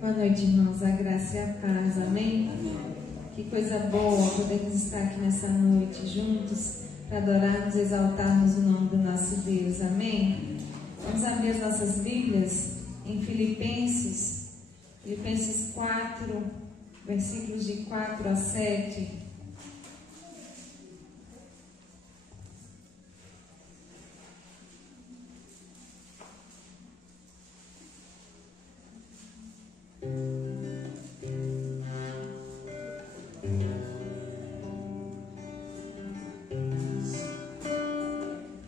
Boa noite, irmãos. A graça e a paz. Amém? Que coisa boa podermos estar aqui nessa noite juntos para adorarmos e exaltarmos o nome do nosso Deus. Amém? Vamos abrir as nossas Bíblias em Filipenses 4, versículos de 4 a 7.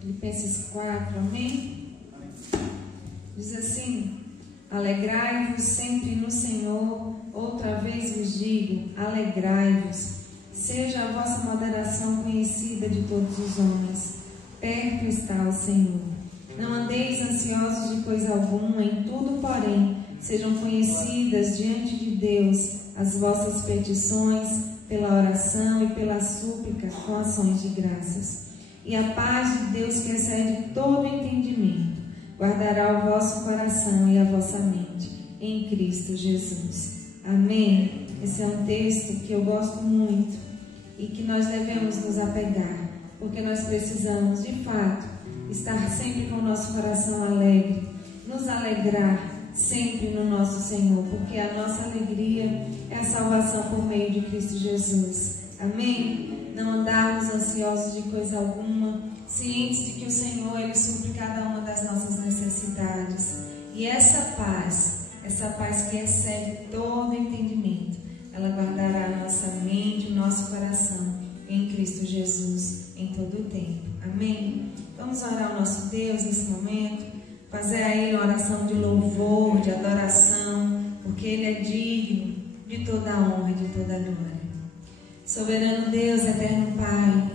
Filipenses 4, amém? Diz assim: alegrai-vos sempre no Senhor, outra vez vos digo, alegrai-vos. Seja a vossa moderação conhecida de todos os homens, perto está o Senhor. Não andeis ansiosos de coisa alguma, em tudo, porém, sejam conhecidas diante de Deus as vossas petições, pela oração e pela súplica, com ações de graças. E a paz de Deus, que excede todo entendimento, guardará o vosso coração e a vossa mente em Cristo Jesus. Amém? Esse é um texto que eu gosto muito e que nós devemos nos apegar, porque nós precisamos, de fato, estar sempre com o nosso coração alegre, nos alegrar sempre no nosso Senhor, porque a nossa alegria é a salvação por meio de Cristo Jesus. Amém? Não andarmos ansiosos de coisa alguma, cientes de que o Senhor, Ele supre cada uma das nossas necessidades. E essa paz que excede todo entendimento, ela guardará a nossa mente, o nosso coração em Cristo Jesus em todo o tempo. Amém? Vamos orar ao nosso Deus nesse momento, fazer a Ele uma oração de louvor, de adoração, porque Ele é digno de toda a honra e de toda a glória. Soberano Deus, eterno Pai,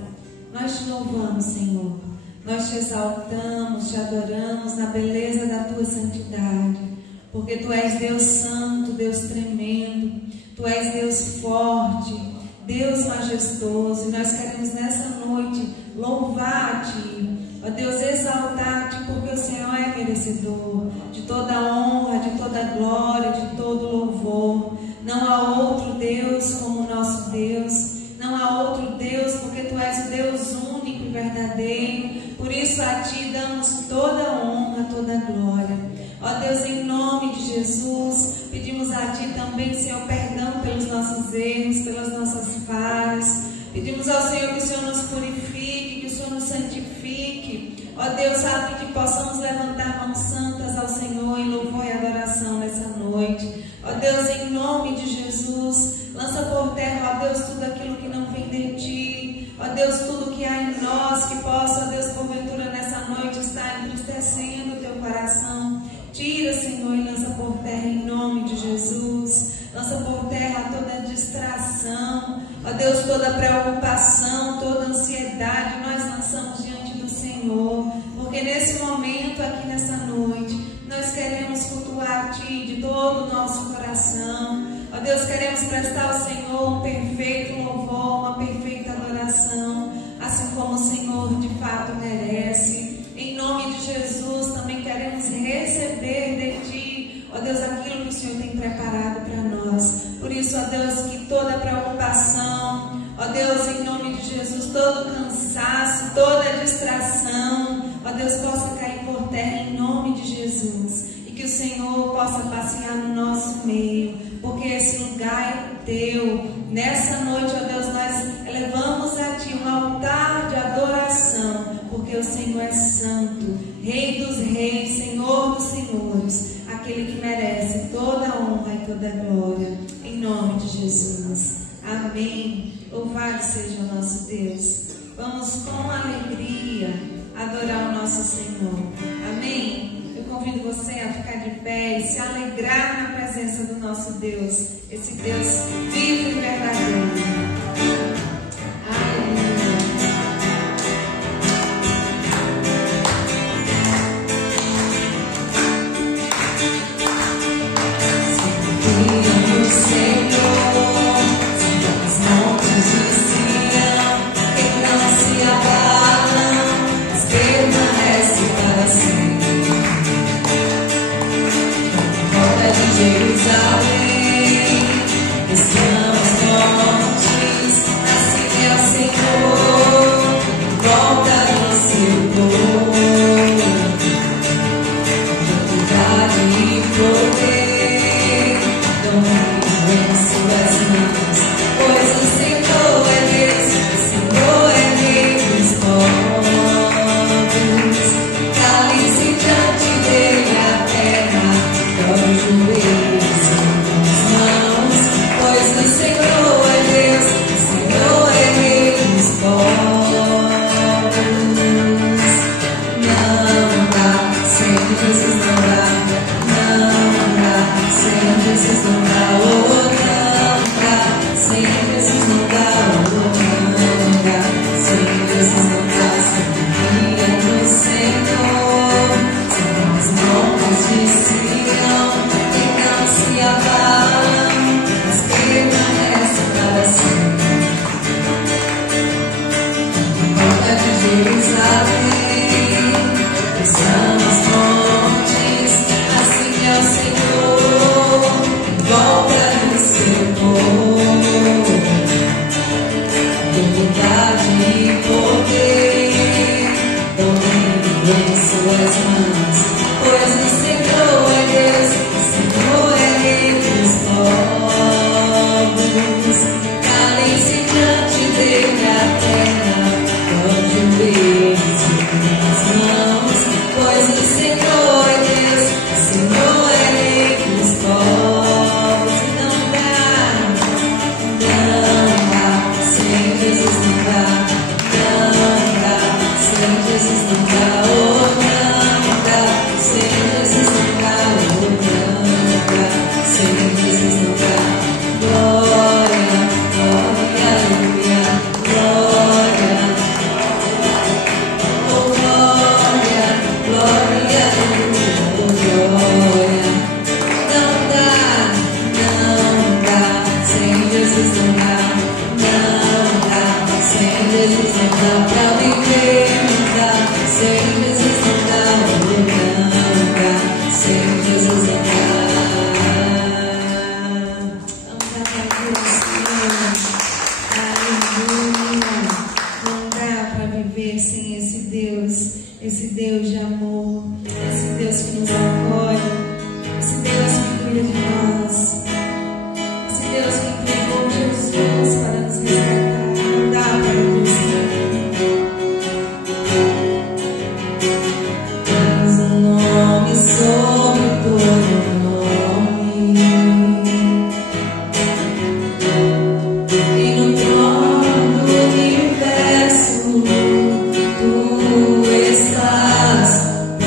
nós te louvamos, Senhor. Nós te exaltamos, te adoramos na beleza da tua santidade, porque tu és Deus santo, Deus tremendo, tu és Deus forte, Deus majestoso, e nós queremos nessa noite louvar a ti, ó Deus, exaltar-te, porque o Senhor é merecedor de toda a honra, de toda a glória, de todo o louvor. Não há outro Deus como o nosso Deus, não há outro Deus, porque tu és o Deus único e verdadeiro. Por isso a ti damos toda a honra, toda a glória. Ó Deus, em nome de Jesus, pedimos a ti também, Senhor, perdão pelos nossos erros, pelas nossas falhas. Pedimos ao Senhor que o Senhor nos purifique, que o Senhor nos santifique. Ó Deus, sabe que possamos levantar mãos santas ao Senhor em louvor e adoração nessa noite. Ó Deus, em nome de Jesus, lança por terra, ó Deus, tudo aquilo que não vem de ti. Ó Deus, tudo que há em nós que possa, ó Deus, porventura nessa noite estar entristecendo o teu coração. Tira, Senhor, e lança por terra em nome de Jesus. Lança por terra toda distração, ó Deus, toda preocupação, toda ansiedade, nós lançamos diante do Senhor, porque nesse momento, aqui nessa noite, nós queremos cultuar a ti de todo o nosso coração. Ó Deus, queremos prestar ao Senhor um perfeito louvor, uma perfeita adoração, assim como o Senhor de fato merece. Em nome de Jesus, também queremos receber de ti, ó Deus, aquilo que o Senhor tem preparado para nós. Por isso, ó Deus, que toda preocupação, ó Deus, em nome de Jesus, todo cansaço, toda distração, ó Deus, possa cair por terra em nome de Jesus. E que o Senhor possa passear no nosso meio, porque esse lugar é teu. Nessa noite, ó Deus, nós elevamos a ti um altar de adoração, porque o Senhor é santo, Rei dos reis, Senhor dos senhores, aquele que merece toda a honra e toda a glória, em nome de Jesus. Amém. Louvado seja o nosso Deus. Vamos com alegria adorar o nosso Senhor. Amém. Eu convido você a ficar de pé e se alegrar na presença do nosso Deus, esse Deus vivo e verdadeiro. Jerusalém.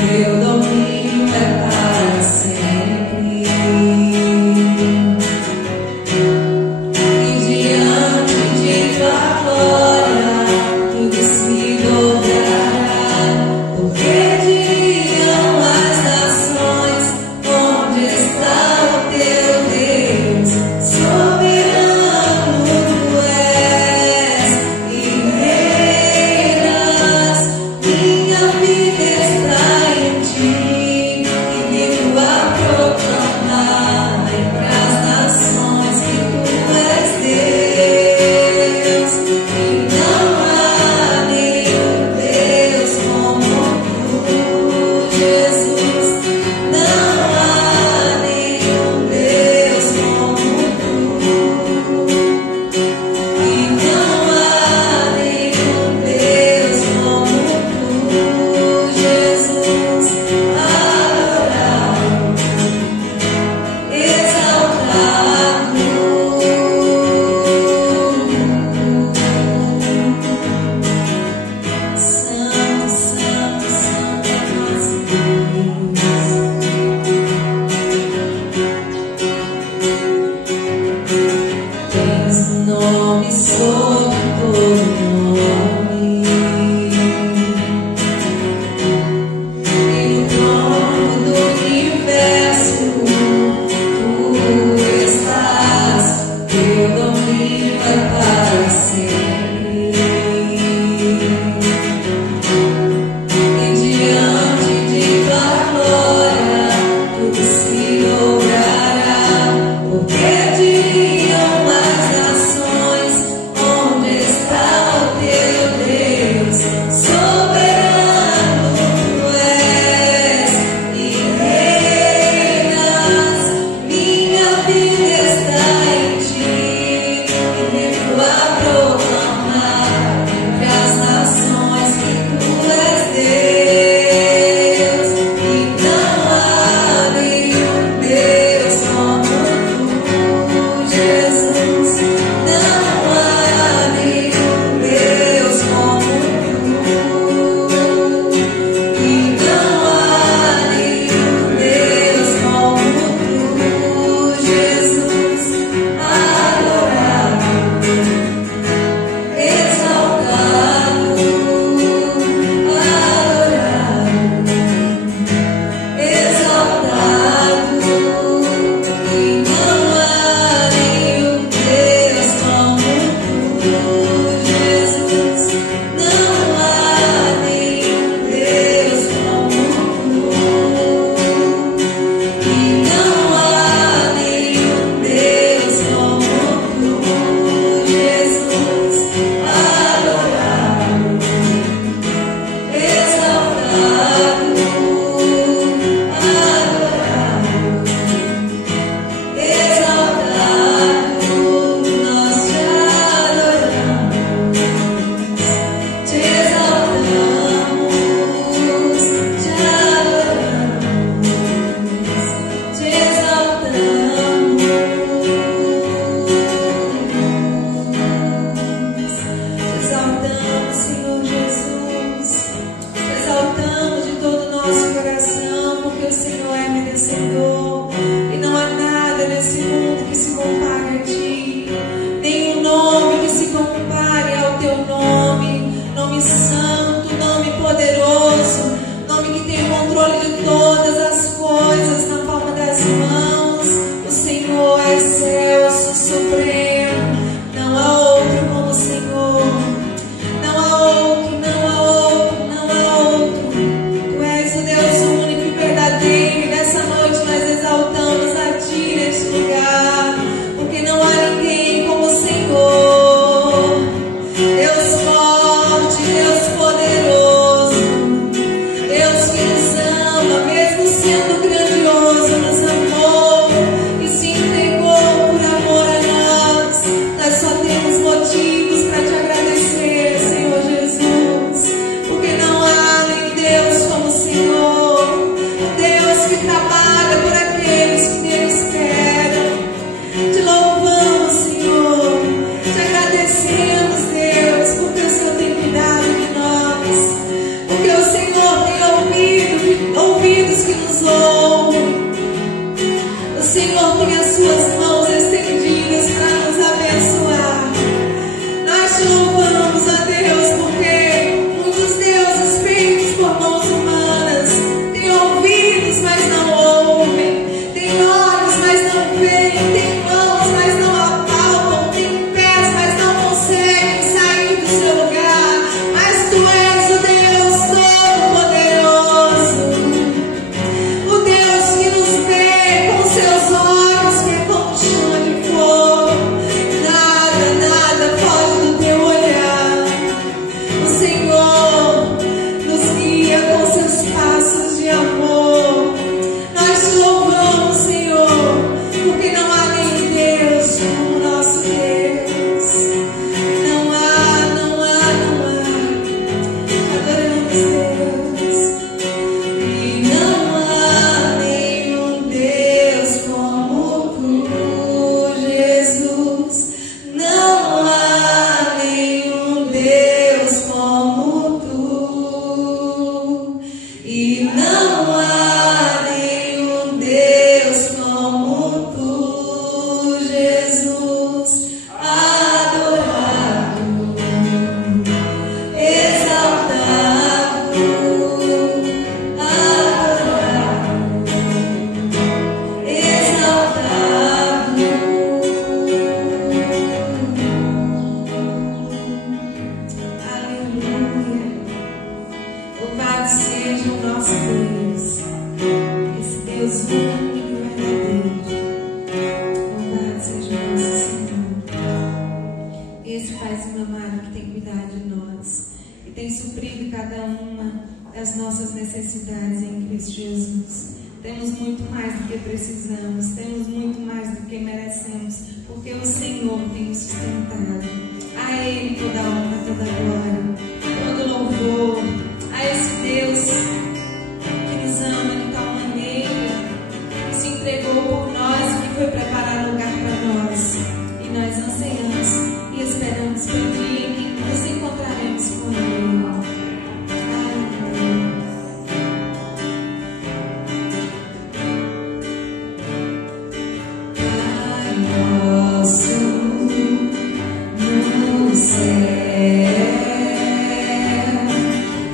Meu domínio é para sempre.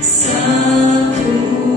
Santo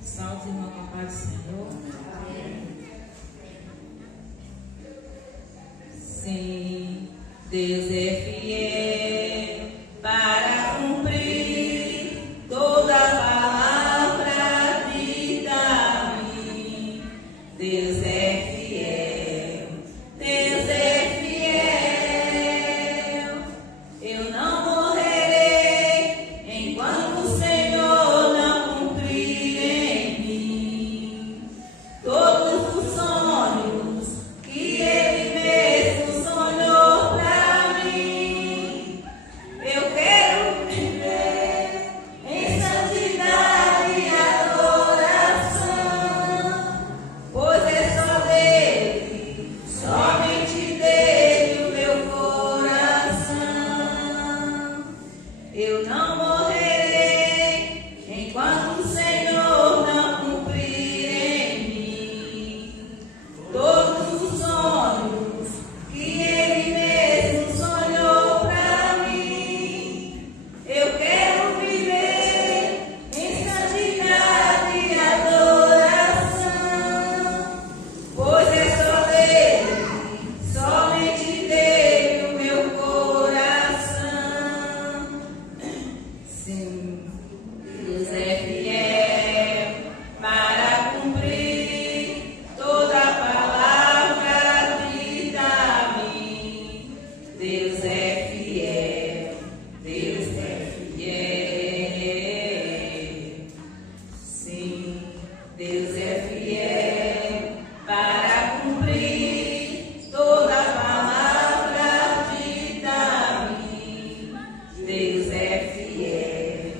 Salve, irmão, com a paz do Senhor. Sim, Deus é fiel para cumprir toda a palavra de Davi. Deus é fiel, Deus é fiel. Eu não morrerei enquanto o Senhor não cumprir em mim todos os sonhos que Ele mesmo sonhou pra mim. Eu quero viver em santidade e adoração, pois é só dele, somente dele o meu coração. Eu não morrerei enquanto o Senhor não cumprir em mim todos os sonhos que Ele mesmo sonhou pra mim. Eu quero viver em santidade e adoração, pois é só dele, somente dele o meu coração. Sim, Deus é fiel para cumprir toda a palavra de Davi. Deus é fiel, Deus é fiel. Sim, Deus é fiel para cumprir toda a palavra de Davi. Deus é fiel,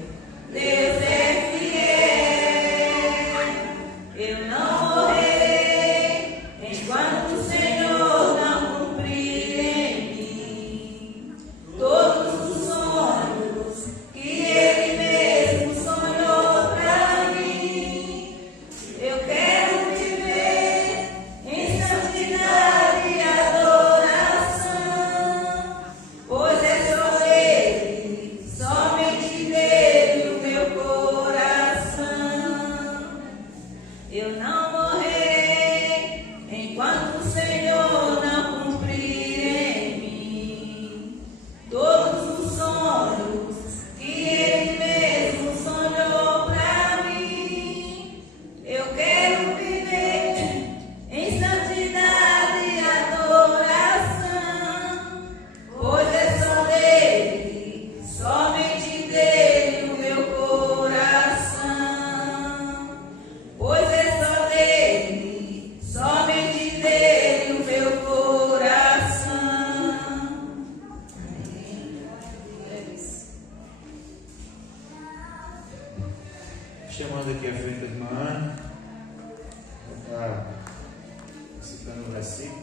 Chamando aqui à frente a irmã Ana, está citando o versículo.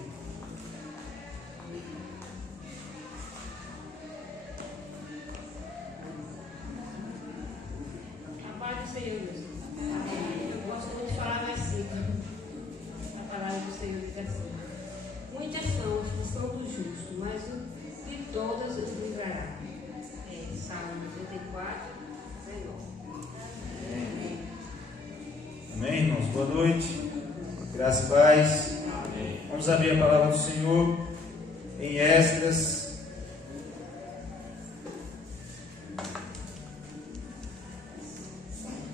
A paz do Senhor, Deus. Eu gosto muito de falar versículo. A palavra do Senhor diz assim: muitas são as aflições do justo, mas de todas os livrará. Salmo 34, 19. Amém, irmãos? Boa noite. Graça e paz. Amém. Vamos abrir a palavra do Senhor em Esdras.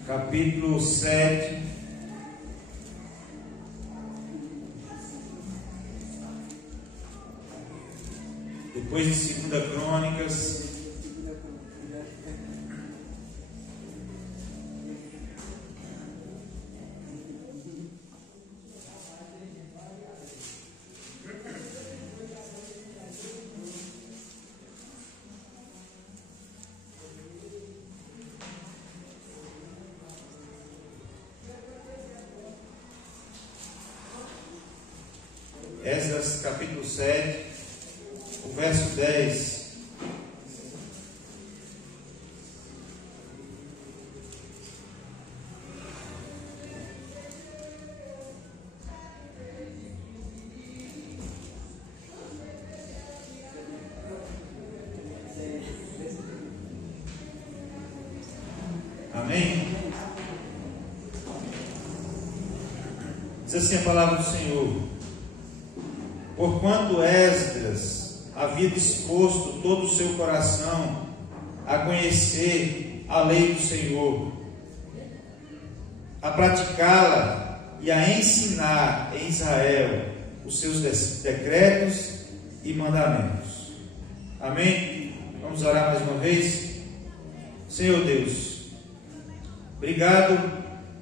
Capítulo 7. Depois de 2 Crônicas. Esdras capítulo 7, o verso 10. Amém? Diz assim a palavra do Senhor: porquanto Esdras havia disposto todo o seu coração a conhecer a lei do Senhor, a praticá-la e a ensinar em Israel os seus decretos e mandamentos. Amém? Vamos orar mais uma vez? Senhor Deus, obrigado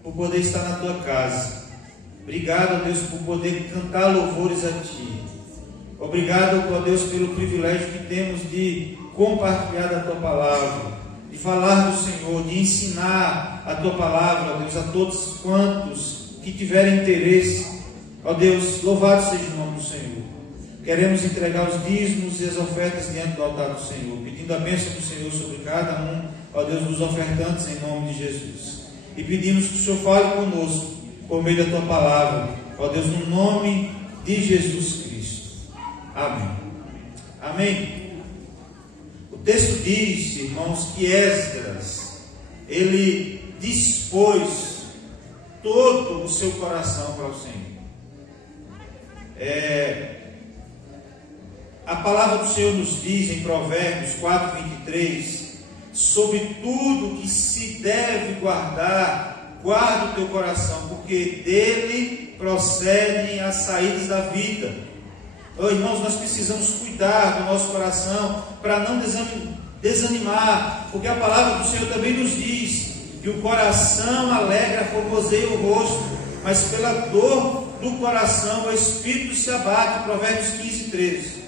por poder estar na tua casa. Obrigado, Deus, por poder cantar louvores a Ti. Obrigado, ó Deus, pelo privilégio que temos de compartilhar da Tua palavra, de falar do Senhor, de ensinar a Tua palavra, ó Deus, a todos quantos que tiverem interesse. Ó Deus, louvado seja o nome do Senhor. Queremos entregar os dízimos e as ofertas diante do altar do Senhor, pedindo a bênção do Senhor sobre cada um, ó Deus, dos ofertantes, em nome de Jesus. E pedimos que o Senhor fale conosco por meio da Tua palavra, ó Deus, no nome de Jesus Cristo. Amém. Amém. O texto diz, irmãos, que Esdras, ele dispôs todo o seu coração para o Senhor. A palavra do Senhor nos diz em Provérbios 4:23, sobre tudo que se deve guardar, guarda o teu coração, porque dele procedem as saídas da vida. Oh, irmãos, nós precisamos cuidar do nosso coração para não desanimar, porque a palavra do Senhor também nos diz que o coração alegra, formoseia o rosto, mas pela dor do coração o espírito se abate. Provérbios 15:13.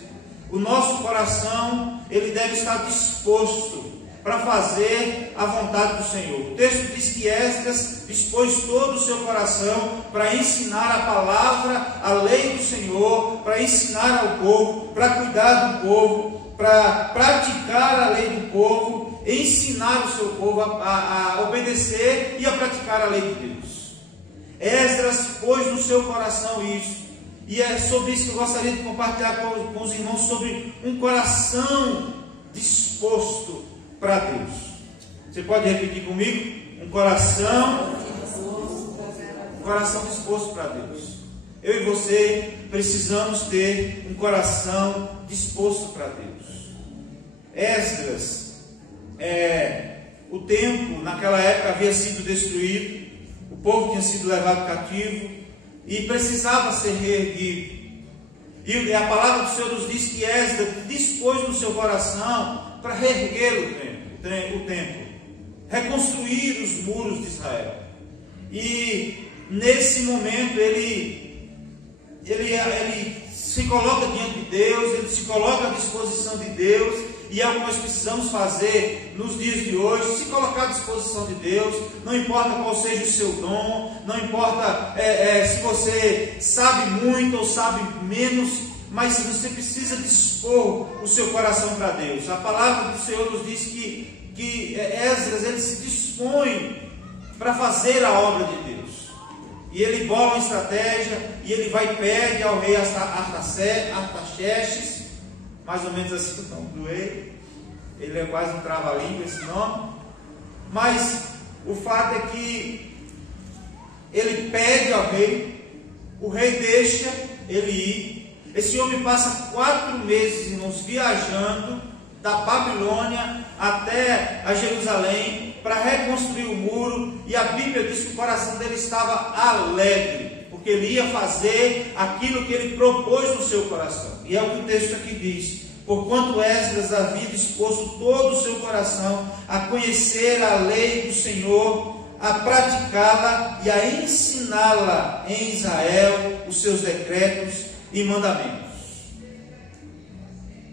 O nosso coração, ele deve estar disposto para fazer a vontade do Senhor. O texto diz que Esdras dispôs todo o seu coração para ensinar a palavra, a lei do Senhor, para ensinar ao povo, para cuidar do povo, para praticar a lei do povo, ensinar o seu povo a obedecer e a praticar a lei de Deus. Esdras pôs no seu coração isso. E é sobre isso que eu gostaria de compartilhar com os irmãos, sobre um coração disposto para Deus. Você pode repetir comigo? Um coração disposto para Deus. Eu e você precisamos ter um coração disposto para Deus. Esdras, o templo naquela época havia sido destruído, o povo tinha sido levado cativo e precisava ser reerguido. E a palavra do Senhor nos diz que Esdras dispôs no seu coração para reerguer o templo, reconstruir os muros de Israel. E nesse momento ele se coloca diante de Deus, ele se coloca à disposição de Deus, e é o que nós precisamos fazer nos dias de hoje, se colocar à disposição de Deus. Não importa qual seja o seu dom, não importa se você sabe muito ou sabe menos, mas você precisa dispor o seu coração para Deus. A palavra do Senhor nos diz que Esdras, ele se dispõe para fazer a obra de Deus. E ele bola uma estratégia, e ele vai e pede ao rei Artaxerxes, mais ou menos assim o nome do rei, ele é quase um trava-língua esse nome, mas o fato é que ele pede ao rei, o rei deixa ele ir. Esse homem passa 4 meses, irmãos, viajando da Babilônia até a Jerusalém para reconstruir o muro, e a Bíblia diz que o coração dele estava alegre, porque ele ia fazer aquilo que ele propôs no seu coração. E é o que o texto aqui diz: porquanto Esdras havia disposto todo o seu coração a conhecer a lei do Senhor, a praticá-la e a ensiná-la em Israel, os seus decretos e mandamentos.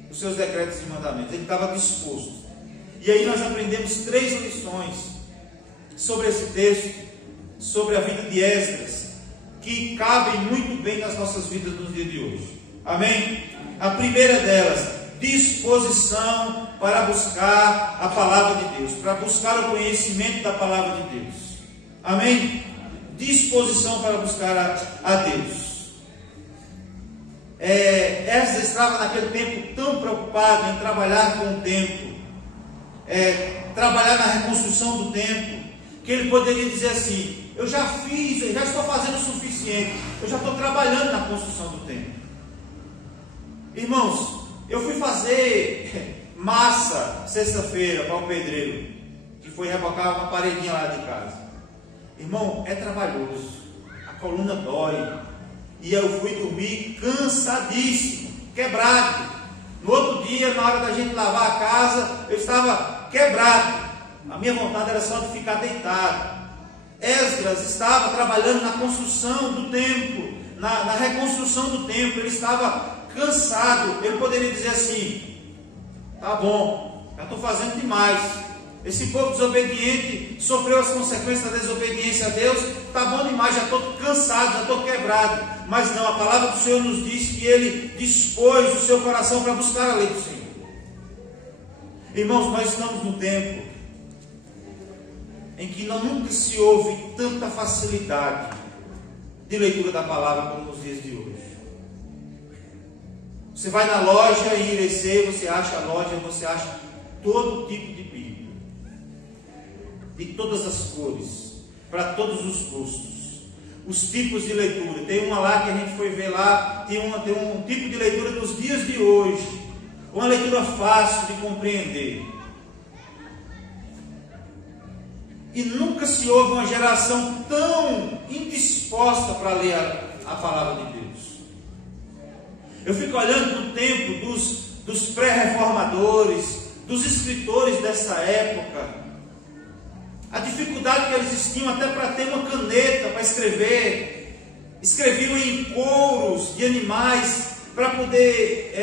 Os seus decretos e mandamentos. Ele estava disposto. E aí nós aprendemos 3 lições sobre esse texto, sobre a vida de Esdras, que cabem muito bem nas nossas vidas nos dias de hoje. Amém? A primeira delas: disposição para buscar a palavra de Deus, para buscar o conhecimento da palavra de Deus. Amém? Disposição para buscar a Deus. Esdras estava naquele tempo tão preocupado em trabalhar com o templo, trabalhar na reconstrução do templo, que ele poderia dizer assim: eu já estou fazendo o suficiente, eu já estou trabalhando na construção do templo. Irmãos, eu fui fazer massa sexta-feira para um pedreiro que foi rebocar uma paredinha lá de casa. Irmão, é trabalhoso, a coluna dói, e eu fui dormir cansadíssimo, quebrado. No outro dia, na hora da gente lavar a casa, eu estava quebrado. A minha vontade era só de ficar deitado. Esdras estava trabalhando na construção do templo, na reconstrução do templo. Ele estava cansado. Ele poderia dizer assim: tá bom, já estou fazendo demais. Esse povo desobediente sofreu as consequências da desobediência a Deus. Tá bom demais, já estou cansado, já estou quebrado. Mas não, a palavra do Senhor nos diz que ele dispôs o seu coração para buscar a lei do Senhor. Irmãos, nós estamos num tempo em que nunca se ouve tanta facilidade de leitura da palavra como nos dias de hoje. Você vai na loja em Irecê, você acha todo tipo de Bíblia, de todas as cores, para todos os gostos. Os tipos de leitura, tem uma lá que a gente foi ver lá, tem um tipo de leitura nos dias de hoje, uma leitura fácil de compreender. E nunca se houve uma geração tão indisposta para ler a palavra de Deus. Eu fico olhando no tempo dos pré-reformadores, dos escritores dessa época, a dificuldade que eles tinham até para ter uma caneta para escrever. Escreviam em couros de animais para poder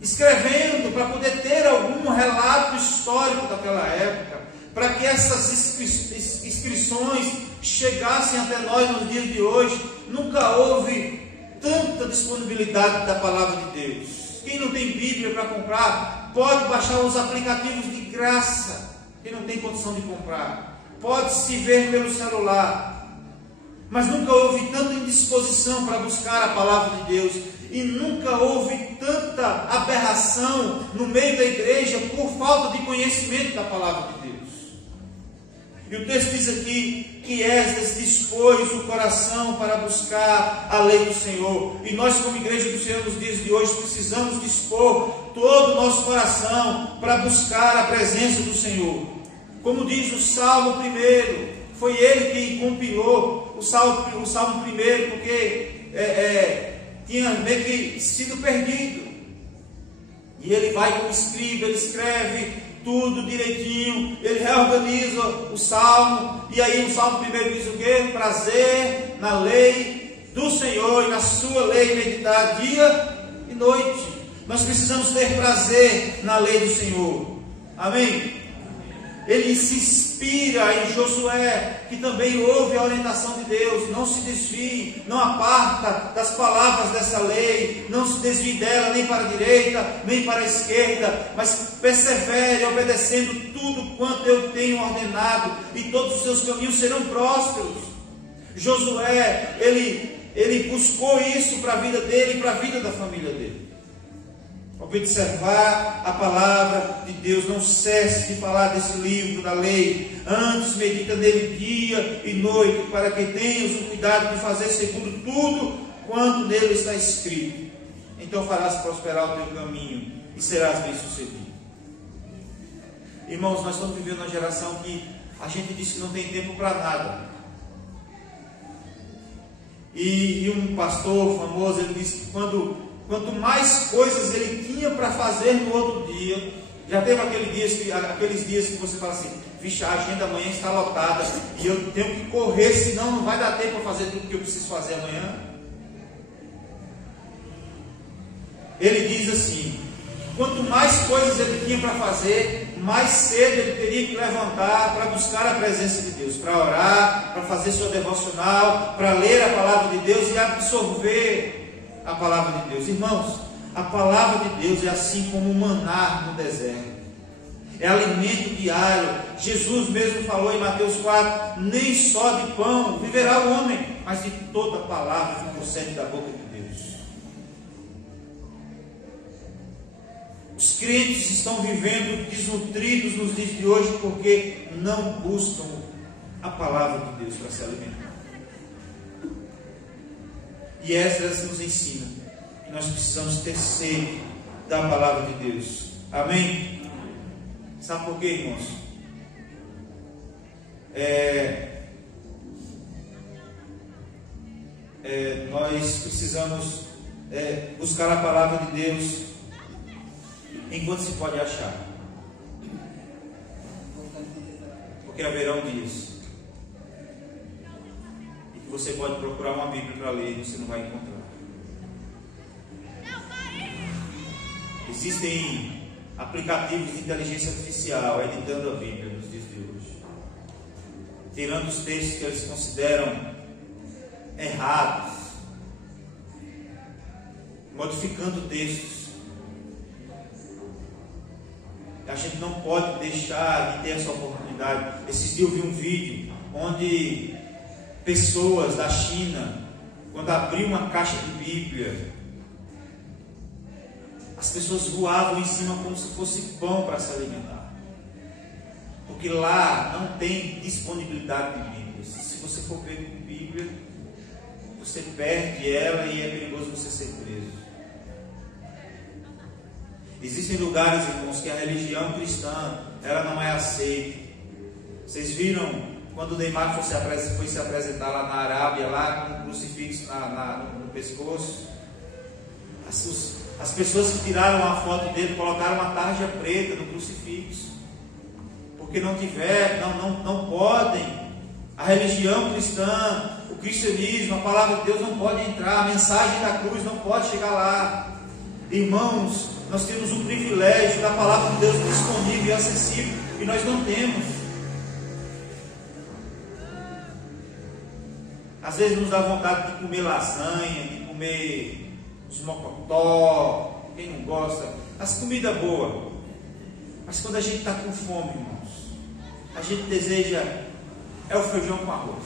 escrevendo, para poder ter algum relato histórico daquela época, para que essas inscrições chegassem até nós nos dias de hoje. Nunca houve tanta disponibilidade da palavra de Deus. Quem não tem Bíblia para comprar, pode baixar os aplicativos de graça. Quem não tem condição de comprar, pode se ver pelo celular. Mas nunca houve tanta indisposição para buscar a palavra de Deus, e nunca houve tanta aberração no meio da igreja por falta de conhecimento da palavra de Deus. E o texto diz aqui que Esdras dispôs o coração para buscar a lei do Senhor. E nós, como igreja do Senhor, nos dias de hoje, precisamos dispor todo o nosso coração para buscar a presença do Senhor. Como diz o Salmo 1, foi ele que compilou o Salmo 1, porque tinha meio que sido perdido. E ele vai como escriba, ele escreve tudo direitinho, ele reorganiza o Salmo, e aí o Salmo 1 diz o quê? Prazer na lei do Senhor, e na sua lei meditar dia e noite. Nós precisamos ter prazer na lei do Senhor. Amém? Ele se inspira em Josué, que também ouve a orientação de Deus. Não se desvie, não aparta das palavras dessa lei, não se desvie dela nem para a direita, nem para a esquerda, mas persevere obedecendo tudo quanto eu tenho ordenado, e todos os seus caminhos serão prósperos. Josué, ele buscou isso para a vida dele e para a vida da família dele. Observar a palavra de Deus, não cesse de falar desse livro da lei, antes medita nele dia e noite, para que tenhas o cuidado de fazer segundo tudo quanto nele está escrito. Então farás prosperar o teu caminho e serás bem sucedido. Irmãos, nós estamos vivendo uma geração que a gente diz que não tem tempo para nada. E um pastor famoso, ele disse que quanto mais coisas ele tinha para fazer no outro dia, já teve aqueles dias que você fala assim, vixe, a agenda amanhã está lotada e eu tenho que correr, senão não vai dar tempo para fazer tudo que eu preciso fazer amanhã. Ele diz assim, quanto mais coisas ele tinha para fazer, mais cedo ele teria que levantar para buscar a presença de Deus, para orar, para fazer sua devocional, para ler a palavra de Deus e absorver a palavra de Deus. Irmãos, a palavra de Deus é assim como o maná no deserto, é alimento diário. Jesus mesmo falou em Mateus 4, nem só de pão viverá o homem, mas de toda a palavra que procede da boca de Deus. Os crentes estão vivendo desnutridos nos dias de hoje porque não buscam a palavra de Deus para se alimentar. E Esdras nos ensina que nós precisamos ter sede da palavra de Deus. Amém? Sabe por quê, irmãos? Nós precisamos buscar a palavra de Deus enquanto se pode achar. Porque haverão dias você pode procurar uma Bíblia para ler e você não vai encontrar. Existem aplicativos de inteligência artificial editando a Bíblia nos dias de hoje, tirando os textos que eles consideram errados, modificando textos. A gente não pode deixar de ter essa oportunidade. Esses dias eu vi um vídeo onde pessoas da China, quando abriam uma caixa de Bíblia, as pessoas voavam em cima como se fosse pão para se alimentar, porque lá não tem disponibilidade de Bíblia. Se você for pego com Bíblia, você perde ela e é perigoso você ser preso. Existem lugares, irmãos, que a religião cristã ela não é aceita. Vocês viram quando o Neymar foi se apresentar lá na Arábia, lá com um crucifixo no pescoço? As pessoas que tiraram a foto dele colocaram uma tarja preta no crucifixo, porque não podem. A religião cristã, o cristianismo, a palavra de Deus não pode entrar, a mensagem da cruz não pode chegar lá. Irmãos, nós temos o privilégio da palavra de Deus disponível e acessível, e nós não temos. Às vezes nos dá vontade de comer lasanha, de comer os mocotó, quem não gosta, as comidas boas. Mas quando a gente está com fome, irmãos, a gente deseja o feijão com arroz.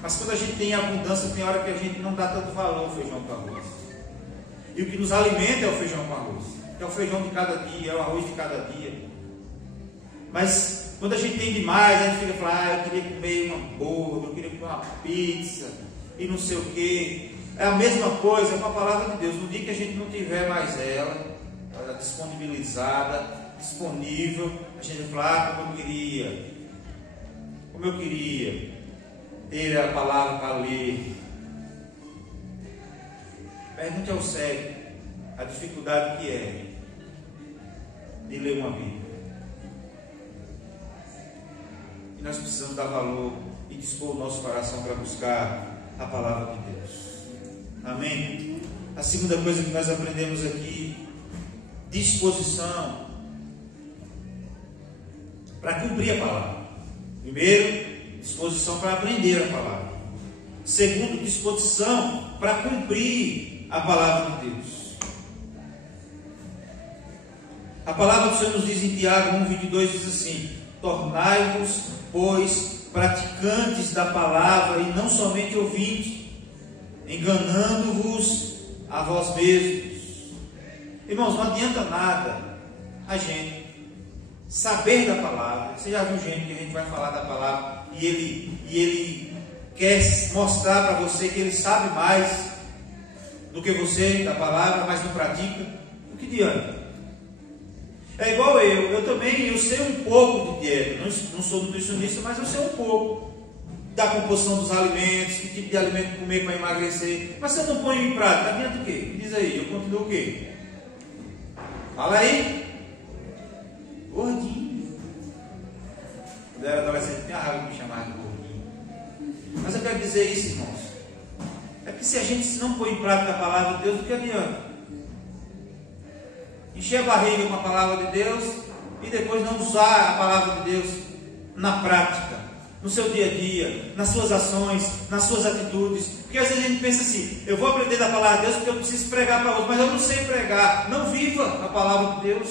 Mas quando a gente tem abundância, tem hora que a gente não dá tanto valor ao feijão com arroz. E o que nos alimenta é o feijão com arroz. É o feijão de cada dia, é o arroz de cada dia. Mas quando a gente tem demais, a gente fica falando, eu queria comer um hambúrguer, eu queria comer uma pizza, e não sei o que. É a mesma coisa com a palavra de Deus. No dia que a gente não tiver mais ela disponibilizada, disponível, a gente vai falar, como eu queria ter a palavra para ler. Pergunte ao cego a dificuldade que é de ler uma Bíblia. E nós precisamos dar valor e dispor o nosso coração para buscar a palavra de Deus. Amém? A segunda coisa que nós aprendemos aqui disposição para cumprir a palavra. Primeiro, disposição para aprender a palavra. Segundo, disposição para cumprir a palavra de Deus. A palavra do Senhor nos diz em Tiago 1:22, diz assim: tornai-vos, pois, praticantes da palavra e não somente ouvintes, enganando-vos a vós mesmos. Irmãos, não adianta nada a gente saber da palavra. Você já viu gente que a gente vai falar da palavra e ele quer mostrar para você que ele sabe mais do que você da palavra, mas não pratica? O que adianta? É igual eu também, eu sei um pouco de dieta, não sou nutricionista, mas eu sei um pouco da composição dos alimentos, que tipo de alimento comer para emagrecer, mas se eu não ponho em prática, adianta o quê? Me diz aí, eu continuo o quê? Fala aí. Gordinho. Quando eu era adolescente, tinha raiva de me chamar de gordinho. Mas eu quero dizer isso, irmãos. É que se a gente não põe em prática a palavra de Deus, o que adianta? Encher a barriga com a palavra de Deus e depois não usar a palavra de Deus na prática, no seu dia a dia, nas suas ações, nas suas atitudes. Porque às vezes a gente pensa assim: eu vou aprender da palavra de Deus porque eu preciso pregar para outros, mas eu não sei pregar. Não viva a palavra de Deus,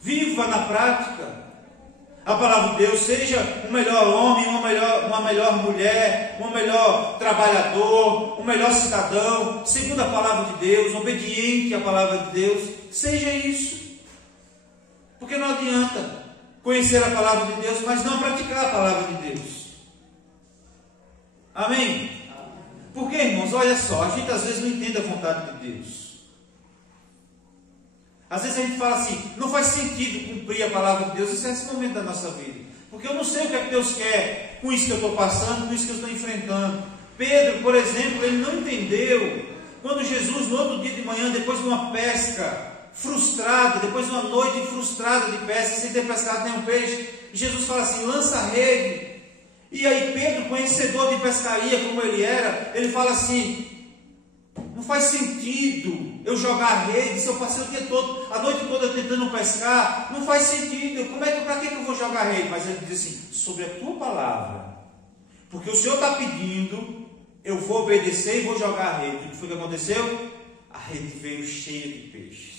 viva na prática a palavra de Deus. Seja um melhor homem, uma melhor mulher, um melhor trabalhador, um melhor cidadão, segundo a palavra de Deus, obediente à palavra de Deus. Seja isso, porque não adianta conhecer a palavra de Deus, mas não praticar a palavra de Deus. Amém? Porque, irmãos, olha só, a gente às vezes não entende a vontade de Deus. Às vezes a gente fala assim: não faz sentido cumprir a palavra de Deus. Isso é esse momento da nossa vida, porque eu não sei o que é que Deus quer com isso que eu estou passando, com isso que eu estou enfrentando. Pedro, por exemplo, ele não entendeu quando Jesus, no outro dia de manhã, depois de uma pesca frustrada, depois de uma noite frustrada de pesca, sem ter pescado nenhum peixe, Jesus fala assim: lança a rede. E aí Pedro, conhecedor de pescaria como ele era, ele fala assim: não faz sentido eu jogar a rede se eu passei o dia todo, a noite toda tentando pescar. Não faz sentido. Para que eu vou jogar a rede? Mas ele diz assim: sobre a tua palavra, porque o Senhor está pedindo, eu vou obedecer e vou jogar a rede. O que foi que aconteceu? A rede veio cheia de peixes.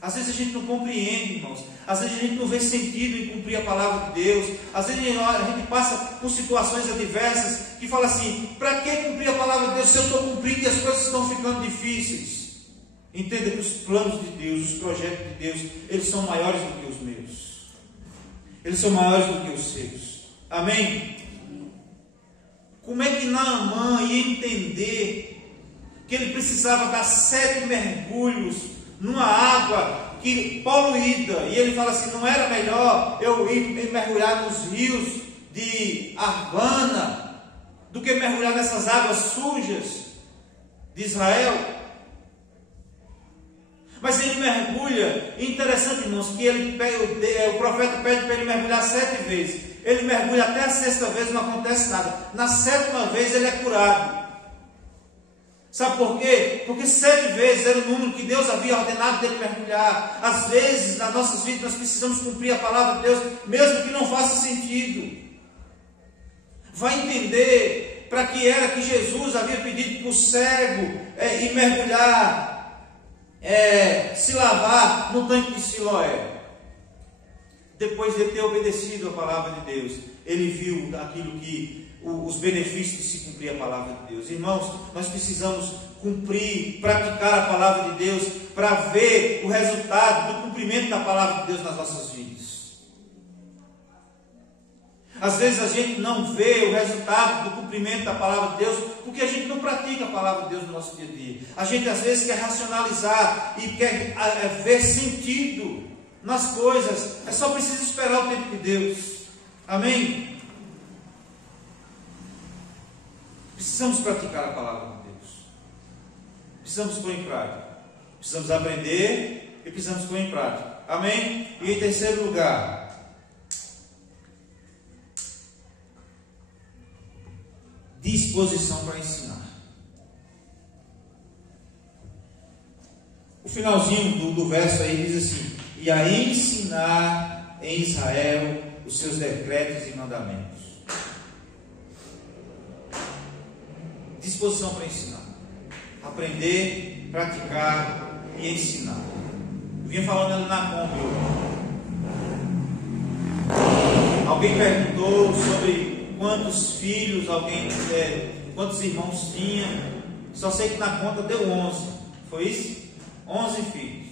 Às vezes a gente não compreende, irmãos. Às vezes a gente não vê sentido em cumprir a palavra de Deus. Às vezes a gente passa por situações adversas que fala assim: para que cumprir a palavra de Deus se eu estou cumprindo e as coisas estão ficando difíceis? Entenda que os planos de Deus, os projetos de Deus, eles são maiores do que os meus. Eles são maiores do que os seus. Amém? Como é que Naamã ia entender que ele precisava dar 7 mergulhos numa água que poluída, e ele fala assim: não era melhor eu ir mergulhar nos rios de Arvana do que mergulhar nessas águas sujas de Israel? Mas ele mergulha. Interessante, irmãos, que o profeta pede para ele mergulhar 7 vezes. Ele mergulha até a 6ª vez, não acontece nada. Na 7ª vez ele é curado. Sabe por quê? Porque 7 vezes era o número que Deus havia ordenado dele mergulhar. Às vezes, nas nossas vidas, nós precisamos cumprir a palavra de Deus, mesmo que não faça sentido. Vai entender para que era que Jesus havia pedido para o cego ir mergulhar, se lavar no tanque de Siloé. Depois de ter obedecido a palavra de Deus, ele viu aquilo que os benefícios de se cumprir a palavra de Deus. Irmãos, nós precisamos cumprir, praticar a palavra de Deus para ver o resultado do cumprimento da palavra de Deus nas nossas vidas. Às vezes a gente não vê o resultado do cumprimento da palavra de Deus porque a gente não pratica a palavra de Deus no nosso dia a dia. A gente às vezes quer racionalizar e quer ver sentido nas coisas. É só preciso esperar o tempo de Deus. Amém? Precisamos praticar a palavra de Deus. Precisamos pôr em prática. Precisamos aprender e precisamos pôr em prática. Amém? E em terceiro lugar, disposição para ensinar. O finalzinho do verso aí diz assim: e a ensinar em Israel os seus decretos e mandamentos. Disposição para ensinar, aprender, praticar e ensinar. Eu vinha falando ali na Kombi. Alguém perguntou sobre quantos filhos quantos irmãos tinha. Só sei que na conta deu 11. Foi isso? 11 filhos.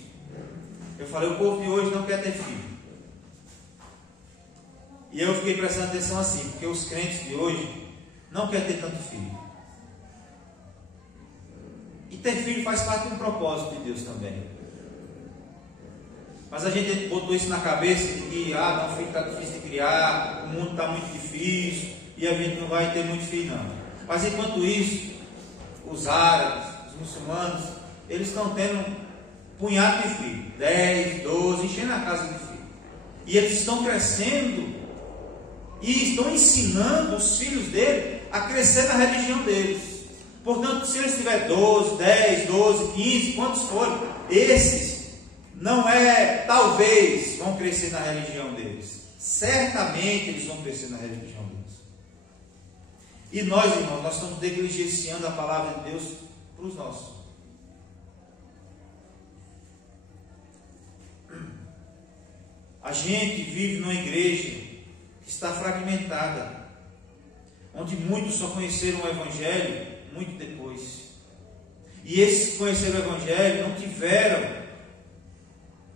Eu falei, o povo de hoje não quer ter filho. E eu fiquei prestando atenção assim, porque os crentes de hoje não querem ter tanto filho. E ter filho faz parte de um propósito de Deus também. Mas a gente botou isso na cabeça de que não, filho está difícil de criar, o mundo está muito difícil e a gente não vai ter muito filho não. Mas enquanto isso, os árabes, os muçulmanos, eles estão tendo um punhado de filhos, 10, 12, enchendo a casa de filhos. E eles estão crescendo e estão ensinando os filhos dele a crescer na religião deles. Portanto, se eles tiverem 12, 10, 12, 15, quantos forem, esses talvez vão crescer na religião deles. Certamente eles vão crescer na religião deles. E nós, irmãos, nós estamos negligenciando a palavra de Deus para os nossos. A gente vive numa igreja que está fragmentada, onde muitos só conheceram o Evangelho muito depois. E esses que conheceram o Evangelho não tiveram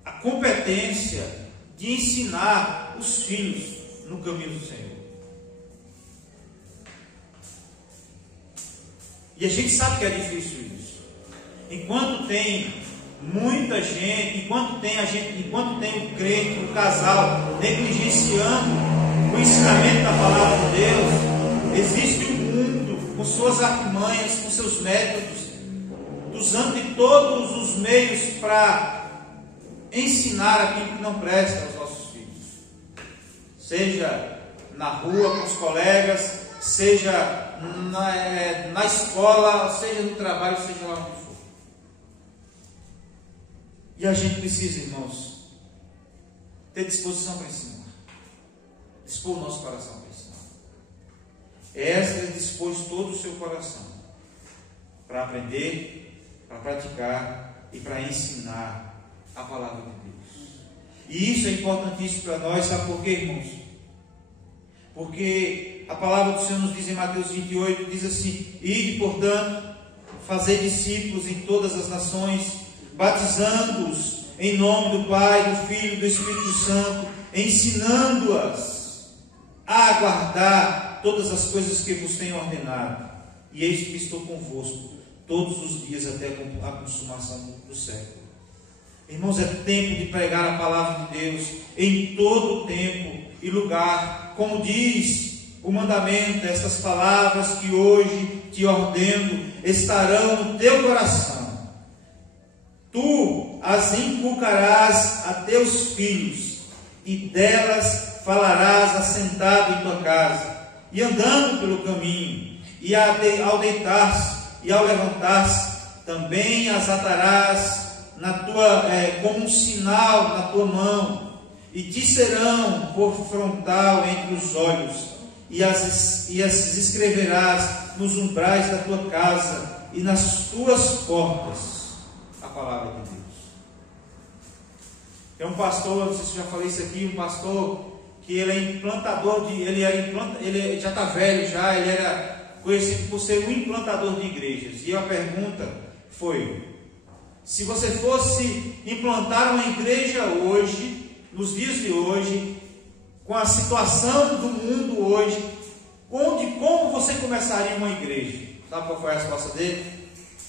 a competência de ensinar os filhos no caminho do Senhor. E a gente sabe que é difícil isso. Enquanto tem muita gente, enquanto tem o crente, o casal negligenciando o ensinamento da palavra de Deus, existe um mundo com suas artimanhas, com seus métodos, usando de todos os meios para ensinar aquilo que não presta aos nossos filhos, seja na rua com os colegas, seja na escola, seja no trabalho, seja lá onde for. E a gente precisa, irmãos, ter disposição para ensinar, dispor o nosso coração para ensinar. Esdras dispôs todo o seu coração para aprender, para praticar e para ensinar a palavra de Deus. E isso é importantíssimo para nós, sabe por quê, irmãos? Porque a palavra do Senhor nos diz em Mateus 28, diz assim: ide, portanto, fazei discípulos em todas as nações, batizando-os em nome do Pai, do Filho e do Espírito Santo, ensinando-as a guardar todas as coisas que vos tenho ordenado. E eis que estou convosco todos os dias até a consumação do século. Irmãos, é tempo de pregar a palavra de Deus em todo tempo e lugar. Como diz o mandamento, estas palavras que hoje te ordeno estarão no teu coração. Tu as inculcarás a teus filhos, e delas falarás assentado em tua casa, e andando pelo caminho, e ao deitar-se e ao levantar-se, também as atarás como um sinal na tua mão, e te serão por frontal entre os olhos, e as escreverás nos umbrais da tua casa e nas tuas portas. A palavra de Deus. Tem um pastor, não sei se eu já falei isso aqui, um pastor que ele é implantador ele já está velho já, ele era conhecido por ser um implantador de igrejas. E a pergunta foi: se você fosse implantar uma igreja hoje, nos dias de hoje, com a situação do mundo hoje, como você começaria uma igreja? Sabe qual foi a resposta dele?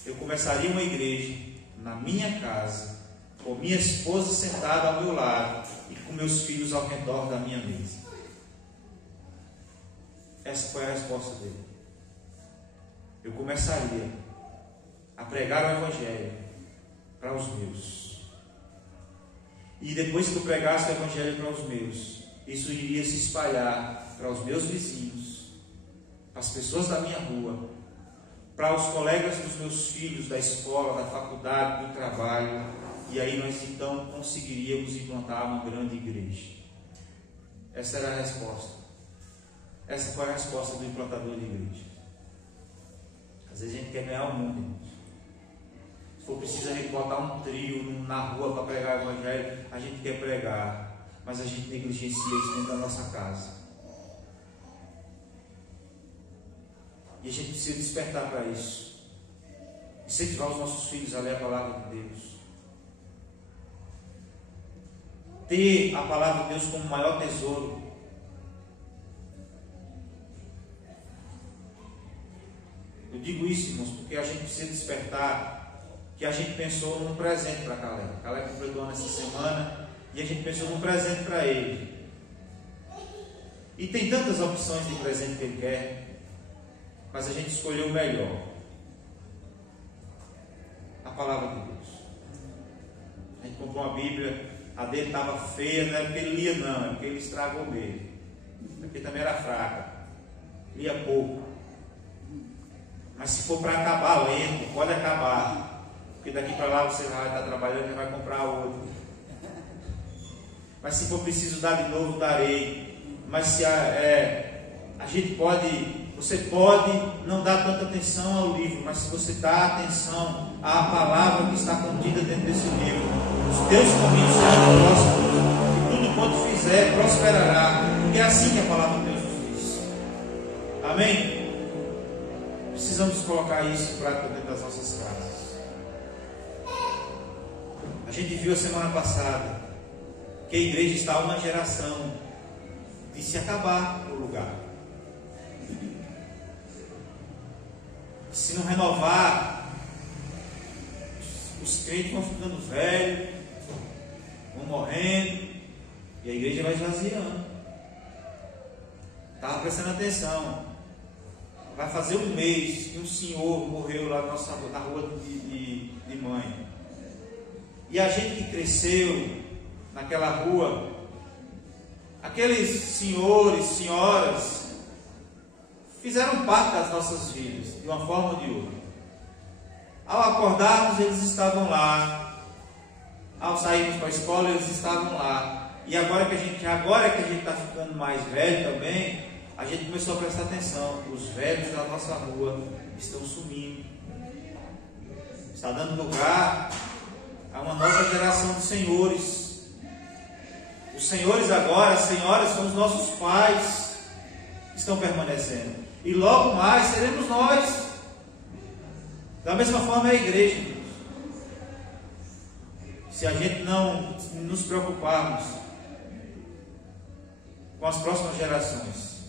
Eu começaria uma igreja na minha casa, com minha esposa sentada ao meu lado e com meus filhos ao redor da minha mesa. Essa foi a resposta dele. Eu começaria a pregar o Evangelho para os meus. E depois que eu pregasse o Evangelho para os meus, isso iria se espalhar para os meus vizinhos, para as pessoas da minha rua, para os colegas dos meus filhos, da escola, da faculdade, do trabalho, E aí nós então conseguiríamos implantar uma grande igreja. Essa era a resposta. Essa foi a resposta do implantador de igreja. Às vezes a gente quer ganhar o mundo, irmãos. Se for preciso a gente botar um trio na rua para pregar o evangelho, a gente quer pregar, mas a gente negligencia isso dentro da nossa casa. E a gente precisa despertar para isso. Incentivar os nossos filhos a ler a palavra de Deus. Ter a palavra de Deus como o maior tesouro. Eu digo isso, irmãos, porque a gente precisa despertar que a gente pensou num presente para Caleb. Caleb completou ano essa semana e a gente pensou num presente para ele. E tem tantas opções de presente que ele quer, mas a gente escolheu o melhor. A palavra de Deus. A gente comprou uma Bíblia. A dele estava feia, não é porque ele lia não, é porque ele estragou mesmo. Porque também era fraca, lia pouco. Mas se for para acabar lento, pode acabar, porque daqui para lá você vai estar trabalhando e vai comprar outro. Mas se for preciso dar de novo, darei. Mas se a gente pode, você pode não dar tanta atenção ao livro, mas se você dá atenção à palavra que está contida dentro desse livro, os teus caminhos serão prósperos, e tudo quanto fizer prosperará, porque é assim que a palavra de Deus nos diz. Amém? Precisamos colocar isso em prática dentro das nossas casas. A gente viu a semana passada que a igreja está a uma geração de se acabar no lugar. Se não renovar, os crentes vão ficando velhos, vão morrendo, e a igreja vai esvaziando. Estava prestando atenção. Vai fazer um mês que um senhor morreu lá na rua de mãe. E a gente que cresceu naquela rua, aqueles senhores, senhoras, fizeram parte das nossas vidas, de uma forma ou de outra. Ao acordarmos, eles estavam lá. Ao sairmos para a escola, eles estavam lá. E agora que a gente está ficando mais velho também, a gente começou a prestar atenção. Os velhos da nossa rua estão sumindo. Está dando lugar a uma nova geração de senhores. Os senhores agora, as senhoras, são os nossos pais que estão permanecendo. E logo mais seremos nós. Da mesma forma é a igreja. Se a gente não nos preocuparmos com as próximas gerações,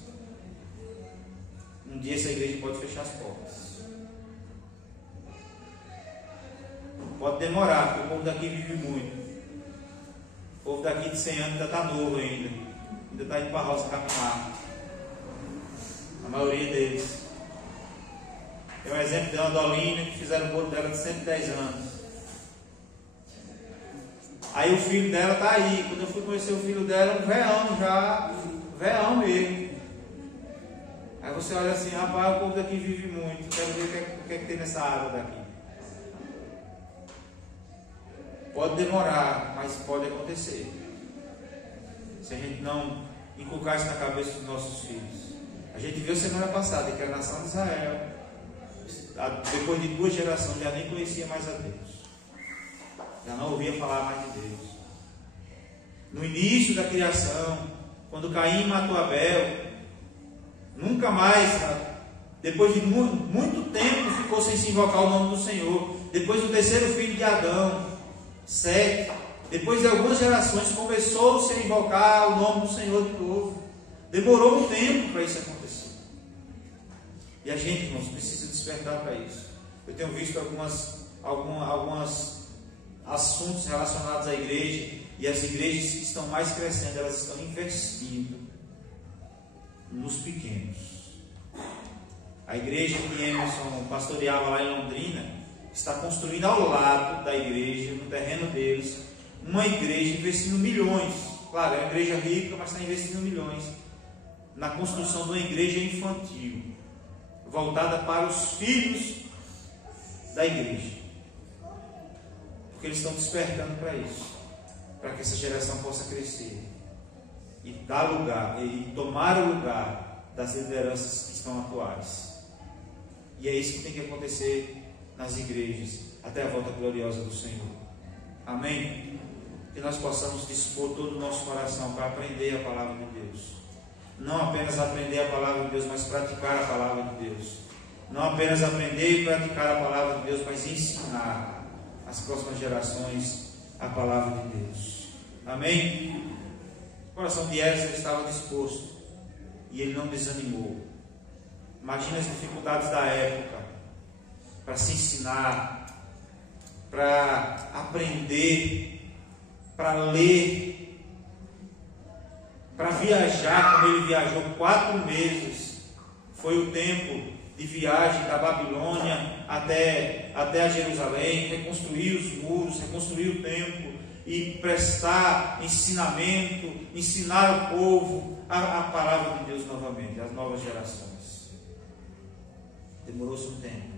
um dia essa igreja pode fechar as portas. Pode demorar, porque o povo daqui vive muito. O povo daqui de 100 anos ainda está novo ainda está indo para a roça caminhar. A maioria deles. Tem um exemplo de uma Dolina que fizeram o bolo dela de 110 anos. Aí o filho dela está aí. Quando eu fui conhecer o filho dela, um véão já, véão mesmo. Aí você olha assim, rapaz, o povo daqui vive muito, quero ver o que é que tem nessa água daqui. Pode demorar, mas pode acontecer. Se a gente não inculcar isso na cabeça dos nossos filhos. A gente viu semana passada que a nação de Israel, depois de 2 gerações, já nem conhecia mais a Deus. Já não ouvia falar mais de Deus. No início da criação, quando Caim matou Abel, nunca mais, depois de muito tempo, ficou sem se invocar o nome do Senhor. Depois do 3º filho de Adão, Sete, depois de algumas gerações, começou-se a invocar o nome do Senhor de novo. Demorou um tempo para isso acontecer. E a gente, irmãos, precisa despertar para isso. Eu tenho visto alguns assuntos relacionados à igreja, e as igrejas que estão mais crescendo, elas estão investindo nos pequenos. A igreja que Emerson pastoreava lá em Londrina está construindo ao lado da igreja, no terreno deles, uma igreja investindo milhões. Claro, é uma igreja rica, mas está investindo milhões na construção de uma igreja infantil, voltada para os filhos da igreja. Porque eles estão despertando para isso, para que essa geração possa crescer e dar lugar, e tomar o lugar das lideranças que estão atuais. E é isso que tem que acontecer nas igrejas, até a volta gloriosa do Senhor. Amém? Que nós possamos dispor todo o nosso coração para aprender a palavra de Deus. Não apenas aprender a palavra de Deus, mas praticar a palavra de Deus. Não apenas aprender e praticar a palavra de Deus, mas ensinar as próximas gerações a palavra de Deus. Amém? O coração de Esdras estava disposto e ele não desanimou. Imagina as dificuldades da época para se ensinar, para aprender, para ler, para viajar, como ele viajou 4 meses. Foi o tempo de viagem da Babilônia até a Jerusalém, reconstruir os muros, reconstruir o templo e prestar ensinamento, ensinar o povo a palavra de Deus novamente, as novas gerações. Demorou-se um tempo.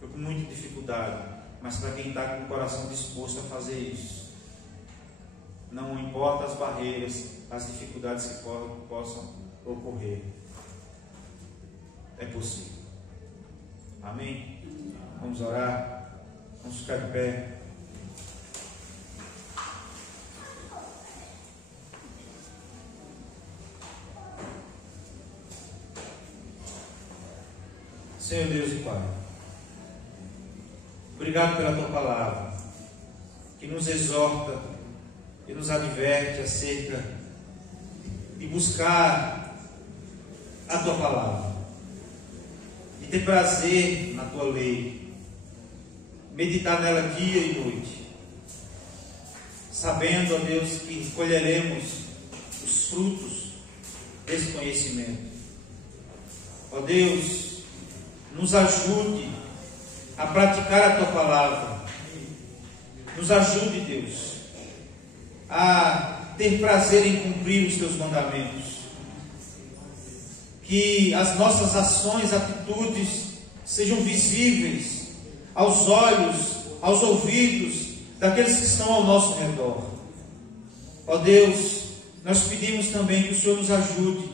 Foi com muita dificuldade, mas para quem está com o coração disposto a fazer isso, não importa as barreiras, as dificuldades que possam ocorrer, é possível. Amém? Vamos orar, vamos ficar de pé. Senhor Deus e Pai, obrigado pela Tua palavra, que nos exorta e nos adverte acerca de buscar a Tua palavra, de ter prazer na Tua lei, meditar nela dia e noite, sabendo, ó Deus, que colheremos os frutos desse conhecimento. Ó Deus, nos ajude a praticar a Tua palavra. Nos ajude, Deus, a ter prazer em cumprir os Teus mandamentos. Que as nossas ações, atitudes sejam visíveis aos olhos, aos ouvidos daqueles que estão ao nosso redor. Ó Deus, nós pedimos também que o Senhor nos ajude.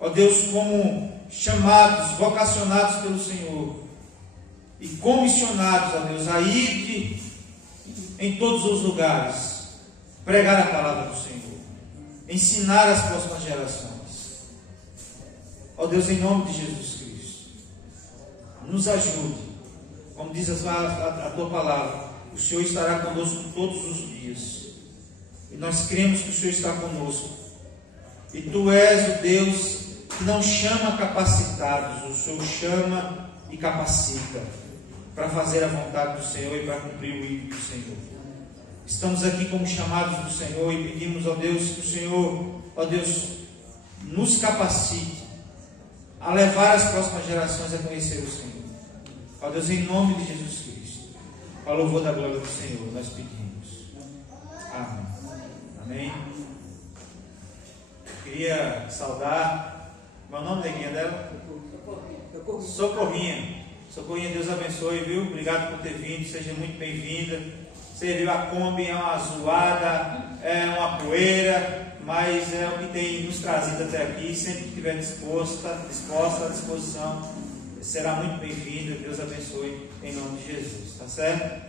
Ó Deus, como chamados, vocacionados pelo Senhor e comissionados, ó Deus, a ir em todos os lugares, pregar a palavra do Senhor, ensinar as próximas gerações. Ó Deus, em nome de Jesus Cristo, nos ajude. Como diz a Tua palavra, o Senhor estará conosco todos os dias, e nós cremos que o Senhor está conosco, e Tu és o Deus que não chama capacitados, o Senhor chama e capacita para fazer a vontade do Senhor e para cumprir o ímpeto do Senhor. Estamos aqui como chamados do Senhor e pedimos, ó Deus, que o Senhor, ó Deus, nos capacite a levar as próximas gerações a conhecer o Senhor. Ó Deus, em nome de Jesus Cristo, para o louvor da glória do Senhor, nós pedimos. Amém. Amém. Queria saudar. Meu nome, neguinha dela? Socorrinha. Socorrinha, Deus abençoe, viu? Obrigado por ter vindo, seja muito bem-vinda. Você viu a Kombi, é uma zoada, é uma poeira, mas é o que tem nos trazido até aqui. Sempre que estiver disposta, à disposição, será muito bem-vinda. Deus abençoe em nome de Jesus, tá certo?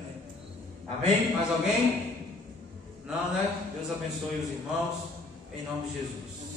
Amém? Mais alguém? Não, né? Deus abençoe os irmãos em nome de Jesus.